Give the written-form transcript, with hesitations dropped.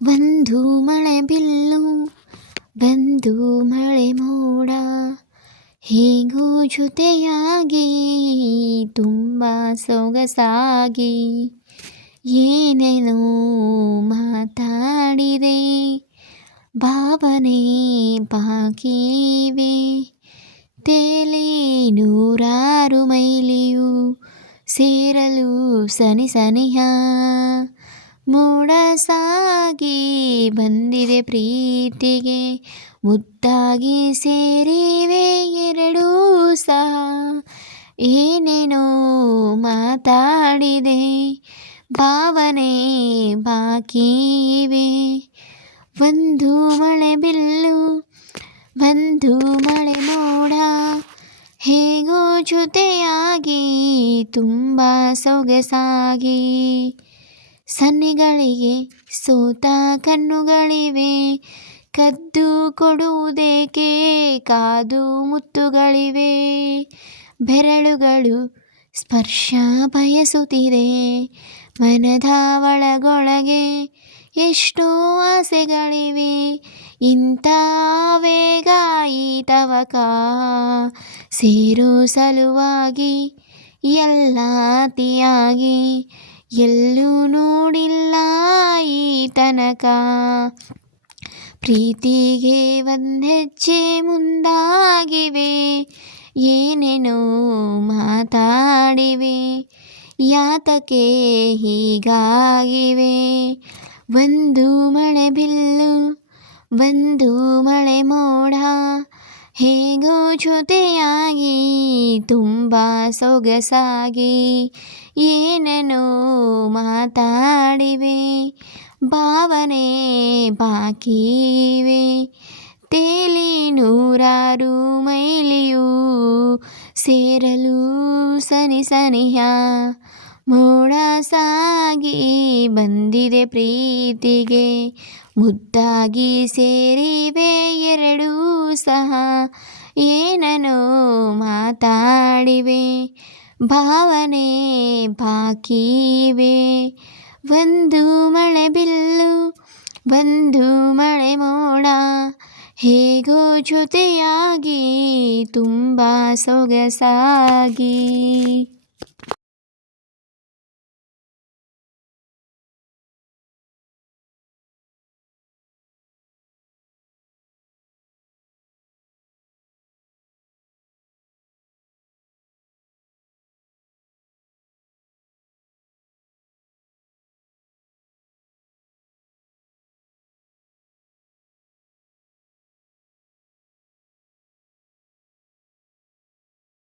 ಒಂದು ಮಳೆ ಬಿಲ್ಲು ಬಂದು ಮಳೆ ಮೋಡ ಹೇಗೂ ಜೊತೆಯಾಗಿ ತುಂಬ ಸೊಗಸಾಗಿ ಏನೇನೋ ಮಾತಾಡಿದೆ ಭಾವನೆ ಬಾಕಿವೆ ತೇಲಿ ನೂರಾರು ಮೈಲಿಯು ಸೇರಲು ಸನಿ ಸನಿಹ ಮೋಡ ಸಾಗಿ ಬಂದಿದೆ ಪ್ರೀತಿಗೆ ಮುದ್ದಾಗಿ ಸೇರಿವೆ ಎರಡೂ ಸಹ ಏನೇನೋ ಮಾತಾಡಿದೆ ಭಾವನೆ ಬಾಕಿವೆ ಒಂದು ಮಳೆ ಬಿಲ್ಲು ಒಂದು ಮಳೆ ಮೋಡ ಹೇಗೋ ಜೊತೆಯಾಗಿ ತುಂಬ ಸೊಗಸಾಗಿ ಸನ್ನಿಗಳಿಗೆ ಸೋತ ಕಣ್ಣುಗಳಿವೆ ಕದ್ದು ಕೊಡುವುದೇಕೆ ಕಾದು ಮುತ್ತುಗಳಿವೆ ಬೆರಳುಗಳು ಸ್ಪರ್ಶ ಬಯಸುತ್ತಿದೆ ಮನದ ಒಳಗೊಳಗೆ ಎಷ್ಟೋ ಆಸೆಗಳಿವೆ ಇಂಥ ವೇಗ ಈ ತವಕ ಸೇರೋ ಸಲುವಾಗಿ ಎಲ್ಲ ಅತಿಯಾಗಿ ಎಲ್ಲೂ ನೋಡಿಲ್ಲ ಈ ತನಕ ಪ್ರೀತಿಗೆ ಒಂದೆಜ್ಜೆ ಮುಂದಾಗಿವೆ ಏನೇನೋ ಮಾತಾಡಿವೆ ಯಾತಕ್ಕೆ ಹೀಗಾಗಿವೆ ಒಂದು ಮಳೆ ಬಿಲ್ಲು ಒಂದು ಮಳೆ ಮೋಡ ಹೇಗೋ ಜೊತೆಯಾಗಿ ತುಂಬ ಸೊಗಸಾಗಿ ಏನೇನೋ ಮಾತಾಡಿವೆ ಭಾವನೆ ಬಾಕಿವೆ ತೇಲಿ ನೂರಾರು ಮೈಲಿಯು ಸೇರಲು ಸನಿ ಸನಿಹ ಮೋಡ ಸಾಗಿ ಬಂದಿದೆ ಪ್ರೀತಿಗೆ ಮುದ್ದಾಗಿ ಸೇರಿವೆ ಎರಡೂ ಸಹ ಏನನೋ ಮಾತಾಡಿವೆ ಭಾವನೆ ಬಾಕಿವೆ ಒಂದು ಮಳೆ ಬಿಲ್ಲು ಒಂದು ಮಳೆ ಮೋಡ ಹೇಗೋ ಜೊತೆಯಾಗಿ ತುಂಬ ಸೊಗಸಾಗಿ